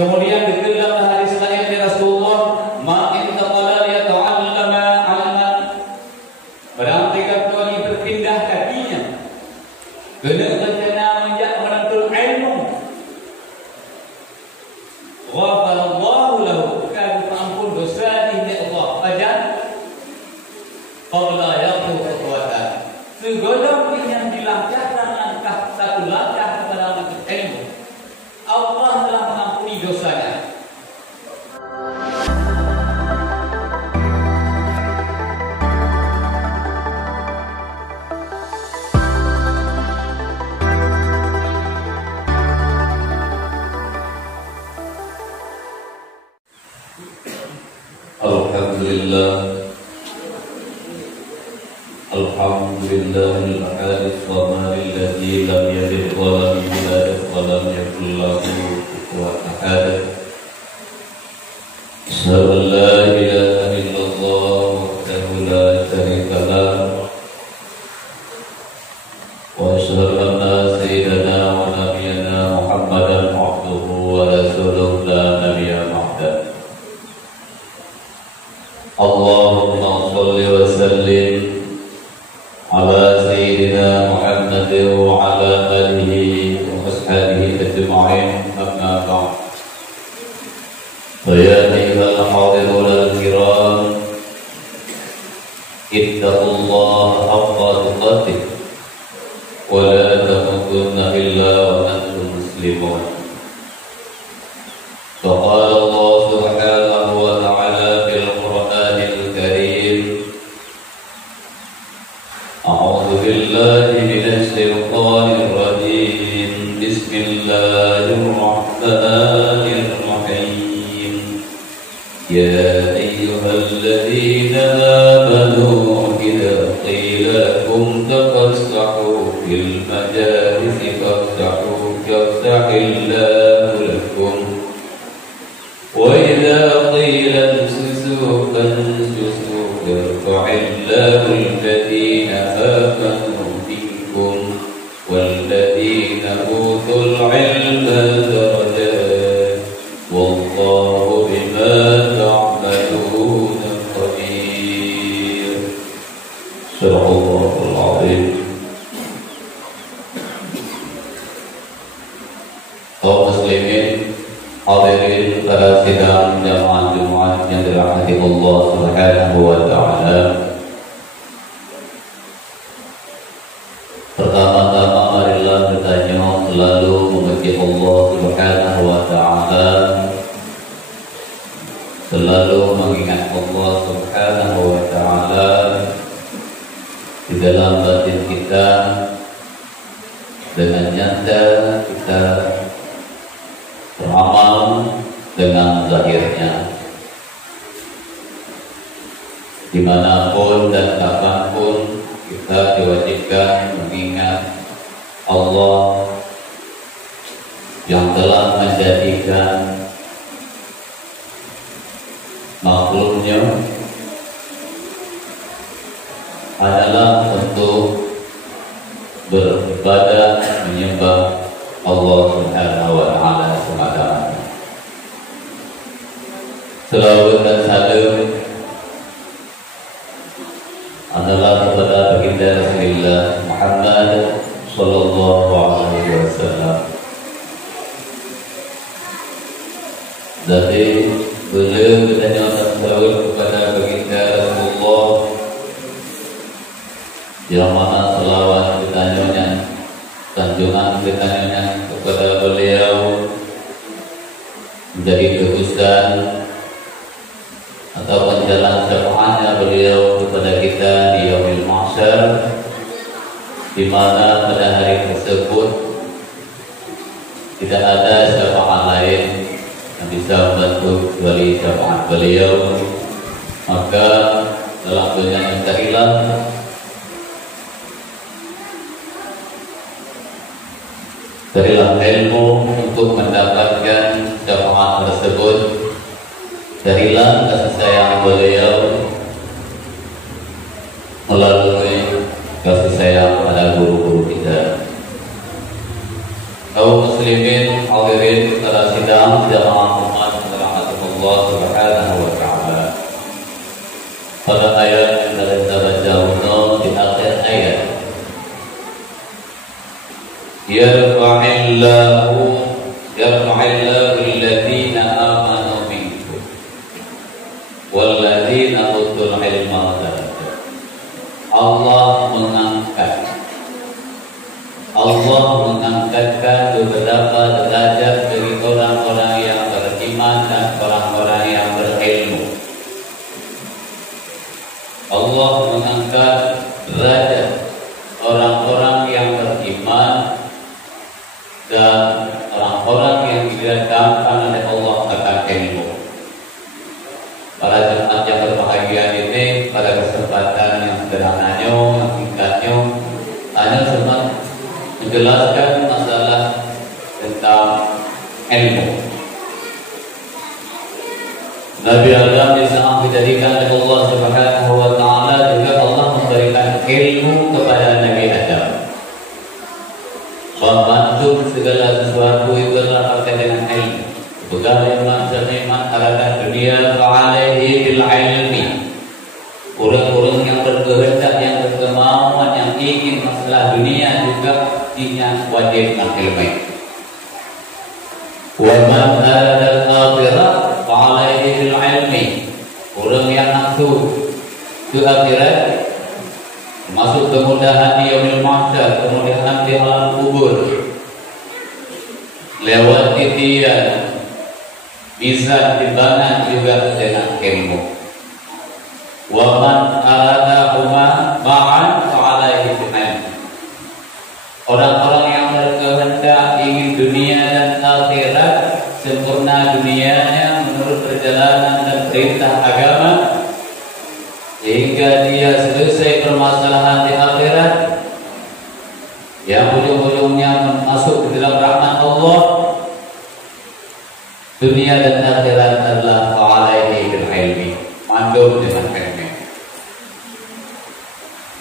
Kemudian dalam hadis lain dari Rasulullah, ma intaqala yata'allama 'ilman. Berarti kalau dia berpindah kakinya kena rencana menjak menuntut ilmu. Ghafarallahu lahu, kan ampun dosa dia Allah ajar. Qabla yaqtu khuwatan. Segala yang dilangkahkan langkah satu langkah kepada menuntut ilmu, Allah telah mengampuni dosanya. Alhamdulillahil ahadis samad alladzi lam yalid wa lam yulad wa lam yakul lahu kufuwan ahad. Asyhadu an la ilaha illallah wahdahu la syarika lahu wa asyhadu anna sayyidana wa nabiyyana Muhammadan abduhu wa rasuluhu la nabiyya ba'dahu. Allahumma shalli wa sallim ala sayyidina Muhammad wa ala alihi wa ashabihi ajma'in, amma ba'd. Fa ya ayyuhal hadirun al-kiram, ittaqullaha haqqa tuqatih wa la tamutunna illa wa antum muslimun. Faqala Allah subhanahu wa ta'ala fil Qur'anil Karim, a'udzu billahi minasy syaithanir rajim. Bismillahirrahmanirrahim. Ya ayyuhalladzina amanu idza qila lakum tafassahu fil majalisi fafsahu yafsahillahu lakum wa idza qila imsusu fansusu yarfa'illahu alladhina amanu minkum walladhina utul ilma darajat wallahu bima ta'maluna khabir. Surahul Azim. Kaum muslimin hadirin pada sidang jamaah Jumat yang dirahmati Allah Subhanahu wa ta'ala. Pertama-tama marilah bertanya selalu memuji Allah Subhanahu wa ta'ala, selalu mengingat Allah Subhanahu wa ta'ala di dalam batin kita, dengan nyata kita beramal dengan zahirnya. Dimanapun dan kapanpun kita diwajibkan mengingat Allah yang telah menjadikan makhluknya adalah untuk beribadah menyembah Allah Subhanahu wa ta'ala semata. Selawat dan salam adalah kepada baginda Rasulullah Muhammad sallallahu alaihi wasallam. Jadi beliau bertanya selawat kepada baginda Rasulullah, yang mana selawat bertanya sanjungan bertanya kepada beliau menjadi tebusan atau jalan syafaatnya beliau kepada kita di yaumil mahsyar, di mana pada hari tersebut tidak ada syafaat lain yang bisa membantu kecuali syafaat beliau. Maka dalam dunia yang terhilang carilah ilmu untuk mendapatkan syafaat tersebut. Carilah kasih sayang beliau melalui kasih sayang pada guru-guru kita. Kaum muslimin hadirin pada sidang jamaah Allah Subhanahu wa taala. Pada ayat yang kita baca di akhir ayat, yarfa'illahu alladziina aamanu minkum walladziina utul ilma darajat. Allah mengangkatkan beberapa derajat dari orang-orang yang beriman dan orang-orang yang berilmu. Allah mengangkat derajat orang-orang yang beriman dan orang-orang yang didatangkan oleh Allah akan ilmu. Para jemaat yang berbahagia ini pada kesempatan yang sederhananya, yang singkatnya, hanya cuma menjelaskan masalah tentang ilmu. Nabi Adam di saat dijadikan oleh Allah Subhanahu wa taala, juga Allah memberikan ilmu kepada Nabi Adam. Membantu segala sesuatu itu adalah terkait dengan ilmu. Bukan iman arahkan dunia fa'alaihi bil ilmi. Orang-orang yang berkehendak, yang berkemauan, yang ingin masalah dunia juga dia wajib ilmu. Wa man arada al-akhirah fa'alaihi bil ilmi. Orang yang nafsu ke akhirat, masuk kemudahan di yaumil mahsyar, kemudahan di alam kubur, lewat titian, bisa timbangan juga dengan ilmu. Wa man aradahuma ma'an fa'alaihi bil ilmi. Orang-orang yang berkehendak ingin dunia dan akhirat, sempurna dunianya menurut perjalanan dan perintah agama, hingga dia selesai permasalahan di akhirat, yang ujung-ujungnya masuk ke dalam rahmat Allah. Dunia dan akhirat adalah fa'alaihi bil ilmi, mandul dengan ilmu.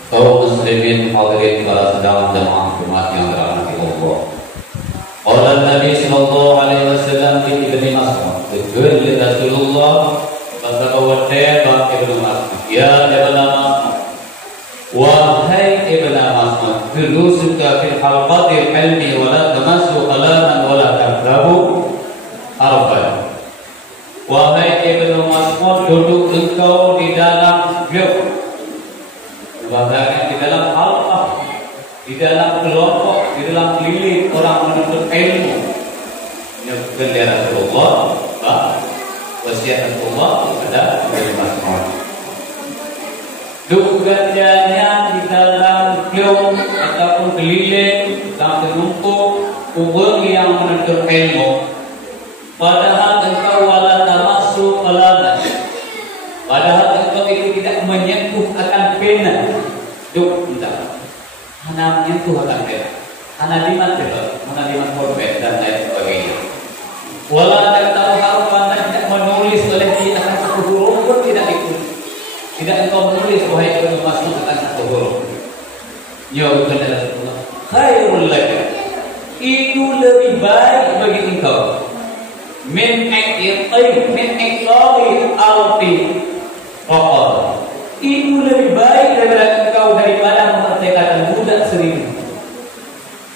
Kaum muslimin hadirin para sedang jemaah Jumat yang dirahmati Allah. Qala Nabi sallallahu alaihi wasallam fi Ibnu Mas'ud, "Qul li Rasulullah sallallahu alaihi wasallam, ya Ibnu Mas'ud, wahai Ibnu Mas'ud, julusuka fil halqatil ilmi wa la tamassu qalaman wa la takrabu arfan." Wahai Ibnu Mas'ud, duduk engkau di dalam grup, bahkan di dalam halqah, di dalam kelompok, di dalam lilit orang menuntut ilmu. Menyebutkan dia Rasulullah, wasiat Rasulullah kepada Ibnu Mas'ud. Duduk ganjanya di dalam grup ataupun keliling sampai numpuk orang yang menuntut ilmu. Padahal engkau wala tamassu qalaman. Padahal engkau itu tidak menyentuh akan pena. Duk entah. Hana menyentuh akan pena. Hana limat tidak, hana limat korban dan lain sebagainya. Wala tahu harfan, tidak menulis oleh dia akan satu huruf pun tidak ditulis. Tidak engkau menulis wahai Ibnu Mas'ud akan satu huruf. Ya benar Rasulullah. Khairul laka. Itu lebih baik bagi engkau. Min iqtari alfi faqad. Itu lebih baik daripada memerdekakan budak 1000.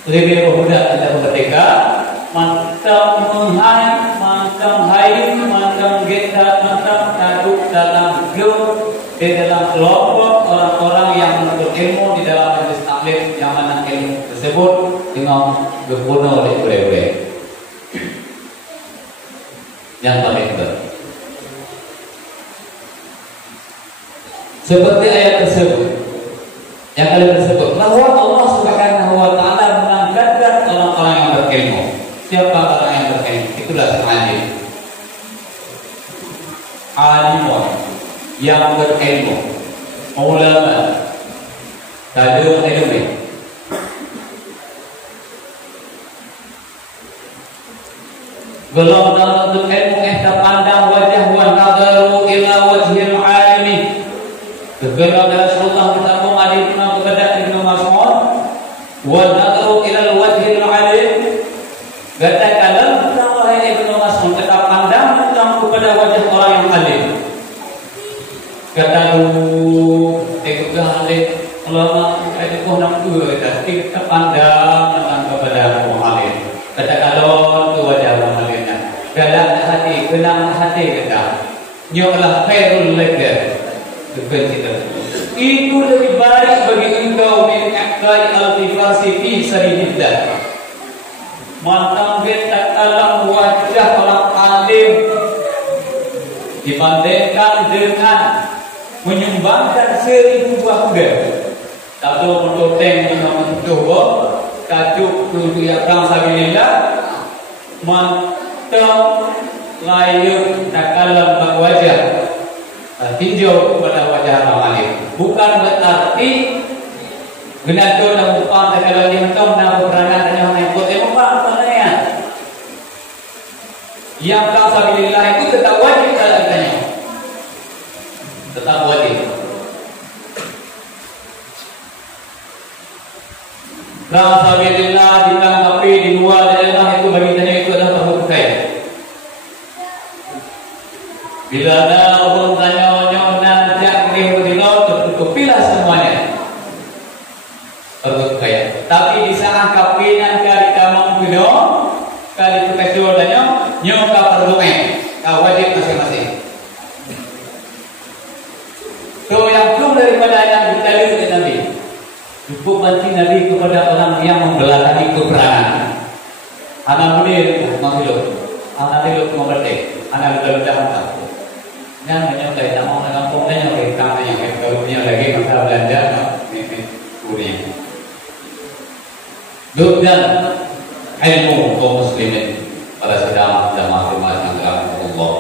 Lebih budak tidak merdeka, macam menghai, macam hayu, macam geta, macam kaduk dalam grup, di dalam kelompok orang-orang yang menuntut ilmu di dalam majlis taklim yang mana ilmu tersebut dengan dibunuh oleh budak-budak. Yang paling benar. Seperti ayat tersebut, yang kalian tersebut, bahwa Allah Subhanahu wa taala mengangkatkan orang-orang yang berilmu. Siapa orang yang berilmu? Itulah alim. Alimun yang berilmu, ulama, kadung ilmu. Belum dalam ilmu kita pandang wajah wa nadaru ila wajhil alimi. Ketika Rasulullah kita mengadilkan kepada Ibnu Mas'ud, wa nadaru ila wajhil alim. Katakanlah wahai Ibnu Mas'ud, kita pandang kepada wajah kenang hati kita. Nyolah khairul laka. Itu lebih baik bagi engkau min aqai al-tifasi fi sabilillah. Mantang betak alam wajah orang alim dibandingkan dengan menyumbangkan 1000 buah kuda. Satu mentoteng dengan mencoba kajuk tu ya perang sabilillah. Mantang layu takalam wajah tinjau kepada wajah orang alim. Bukan berarti genado na upang kalau yang tahu na berana dengan yang ikut emang pananya. Yang perang sabilillah itu tetap wajib katanya. Tetap wajib. Perang sabilillah ditangkapi di luar daerah itu bagi tanya itu adalah perbuatan khair. Bila ada orang tanya nanti akhirnya berdino tertutupilah semuanya. Perbuatan khair. Tapi di saat kapinan kali kamu berdino kali perkecil tanya nyoka perbuatan wajib masing-masing. So yang belum daripada yang ditalir oleh Nabi, cukup bantu Nabi kepada orang yang membelakangi kebenaran. Anak muda maklum, anak itu mengerti, anak sudah hantar. Yang menyukai nama orang kampung dan yang berkata yang kalau punya lagi masa belanja, kurang. Dan ilmu kaum muslimin pada sedang jamaah yang dirahmati Allah.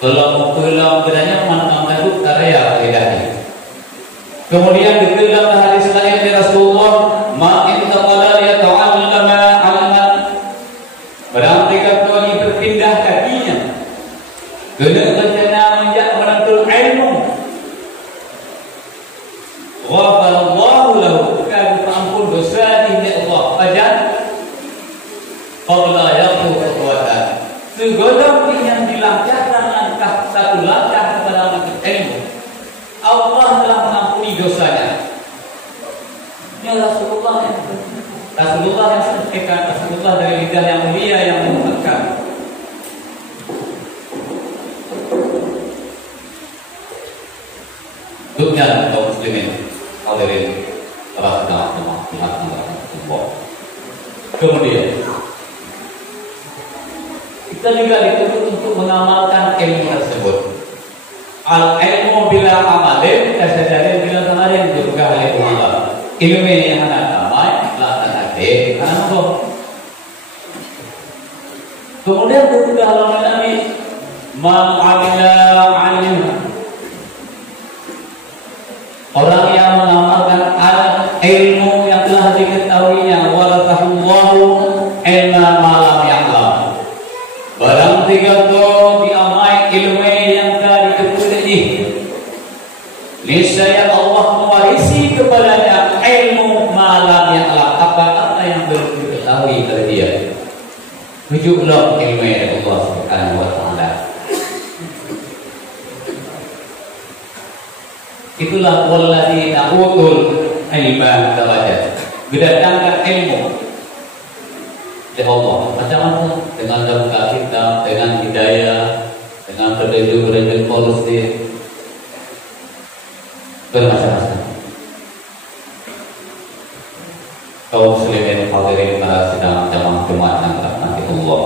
Kalau kebenarannya mana itu karya lidahnya. Kemudian dikir dalam hadis lain dari Rasulullah, ma intaqala yata'allama 'ilman. Berarti kalau berpindah kakinya, kena berencana menjak menuntut ilmu. Ghafarallahu lahu, kan ampun dosa ini Allah. Fajar qabla yaqu kekuatan. Segala yang dilangkahkan langkah satu langkah kepada menuntut ilmu, Allah telah mengampuni dosanya. Ini Rasulullah yang sampaikan, Rasulullah dari lidah yang mulia yang mengatakan. Dunia kaum muslimin hadirin rahmatullah. Kemudian kita juga dituntut untuk mengamalkan ilmu tersebut. Al-ilmu bila amalin, kasajarin bila amalin juga oleh Allah. Ilmu yang hendak amal, laksan hati, anak. Kemudian ketika Allah Nabi ma'amila alim, orang yang mengamalkan ilmu yang telah diketahuinya, waratahullahu ilma malam ya'lam. Barang tiga tu diamai ilmu yang telah diketahui, niscaya Allah mewarisi kepadanya ilmu malam ya'lam, apa-apa yang belum diketahui oleh dia. Tunjuklah ilmu yang Allah Subhanahu wa taala. Itulah walladzina utul ilma darajat. Mendatangkan ilmu oleh Allah. Macam-macam dengan buka kitab, dengan hidayah, dengan petunjuk policy, bermacam-macam. Kaum muslimin hadirin para sedang jamaah Jumat yang dirahmati Allah.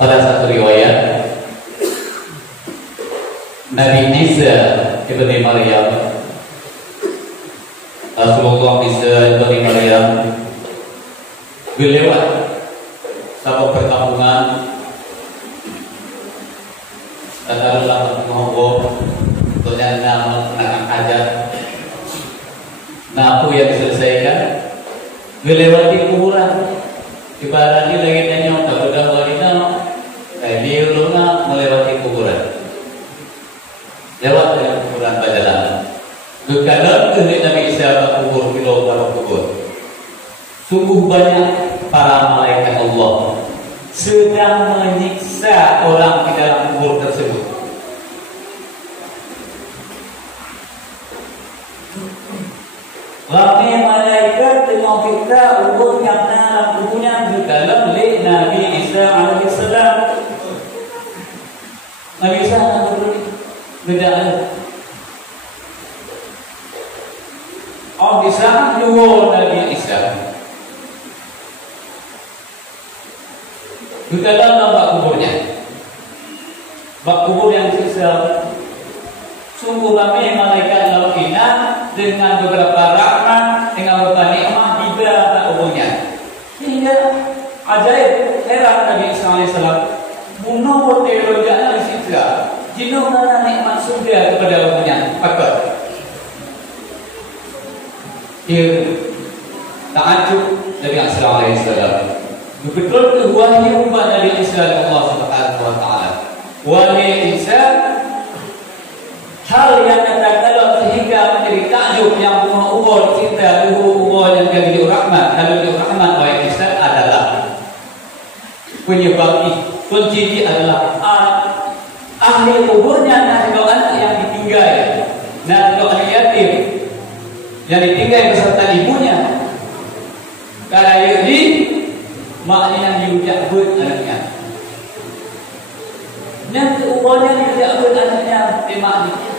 Pada satu riwayat Nabi Isa ibn Maryam, Rasulullah Isa ibn Maryam berlewat satu perkampungan, katakanlah menghubung ternyata mengenang ajar. Nah, apa yang diselesaikan? Melewati kuburan. Ibaratnya lagi nanya tak udah wanita, dia melewati kuburan. Lewat dengan kuburan berjalan. Berkalan kehendak Nabi Isa kubur kilo para kubur. Sungguh banyak para malaikat Allah sedang menyiksa orang di dalam kubur tersebut. Ramai malaikat dengan kita kubur yang dalam kuburnya juga beda. Oh bisa dua Nabi Isa. Di dalam bak kuburnya, bak kubur yang sisa. Sungguh kami malaikat laukina dengan beberapa rahmat, dengan beberapa nikmat di dalam kuburnya. Sehingga ajaib heran Nabi Isa alaihissalam. Bunuh teologianya sisa. Jino mana nikmat surga kepada kuburnya. Apa? Dia ta'ajub Nabi Isa alaihissalam. Betul wahyu dari Isa Allah Subhanahu wa taala. Wahyu Isa hal yang terdalam sehingga menjadi takjub yang penuh ubur cinta ubur yang jadi rahmat. Lalu rahmat wahyu Isa adalah penyebab kunci adalah ahli kuburnya nasi anak yang ditinggal, nasi anak yatim yang ditinggal beserta ibunya. Karena ini maknanya diujak buat anaknya. Yang keubahnya diujak buat anaknya maknanya.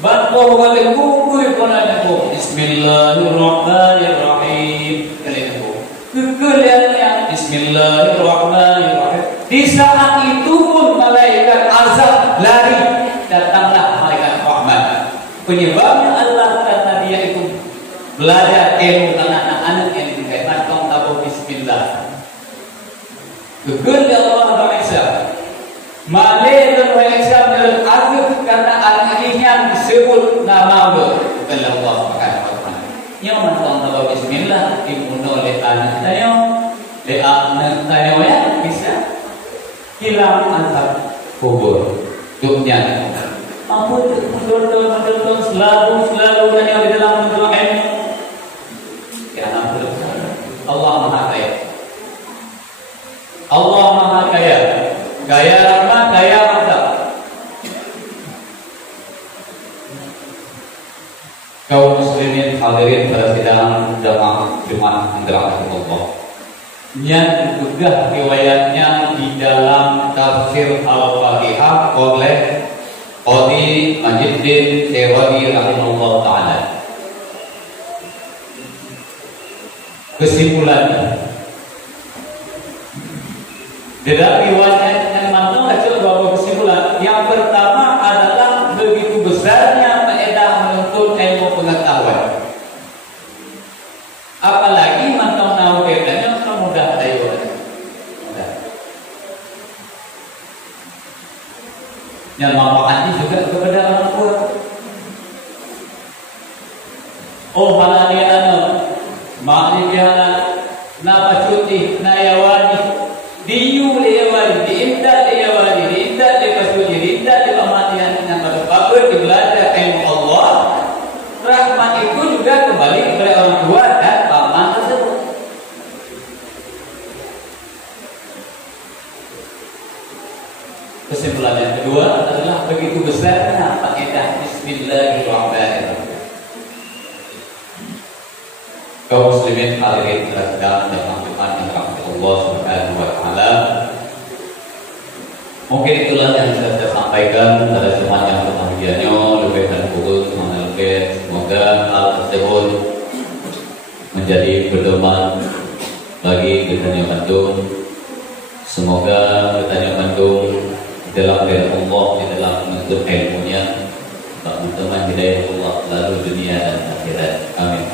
Bantu wali kubur kolanya bu. Bismillahirrahmanirrahim. Kalian bu. Kekaliannya Bismillahirrahmanirrahim. Di saat itu pun malaikat azab lari, datanglah malaikat rahmat. Penyebabnya Allah kata dia itu belajar ilmu anak-anak yang dikatakan tahu bismillah. Kekal Allah Taala. Malaikat dan malaikat beragam karena anak-anaknya disebut nama Allah Subhanahu wa taala. Yang mentang tahu bismillah dibunuh oleh anak-anaknya, oleh anak-anaknya ya bisa hilang antara kubur dunia. Ampun betul selalu hanya di dalam ilmu. Ya ampun. Allah Maha Kaya. Allah Maha Kaya. Kaya rahmat, kaya azab. Kaum muslimin hadirin pada sidang jamaah Jumat yang dirahmati Allah. Yang juga riwayatnya di dalam tafsir Al-Fatihah oleh Qadi Majiddin Syewadi rahimahullah ta'ala. Kesimpulannya dalam riwayat yang mantul ada beberapa kesimpulan. Yang pertama adalah begitu besarnya faedah menuntut ilmu pengetahuan. Apalagi mantul tahu kaitannya mudah tahu. Yang manfaatnya juga kepada orang tua. Oh halaliana, maknanya napa cuti nayawani, diyu lewani, diindah lewani, diindah lepasuji, diindah lepamatian yang berbagai belajar ilmu Allah. Rahmat itu juga kembali kepada orang tua dan paman tersebut. Kesimpulan yang kedua adalah begitu besarnya faedah Bismillahirrahmanirrahim. Kaum muslimin hadirin sedang dalam Jumat yang dirahmati Allah Subhanahu wa taala. Mungkin itulah yang bisa saya sampaikan pada Jumat yang berbahagianya. Lebih dan kurang semoga hal tersebut menjadi pedoman bagi kita Bandung. Semoga kita Bandung dalam firman Allah, di dalam menuntut ilmunya, teman-teman hidayah Allah lalu dunia dan akhirat. Amin.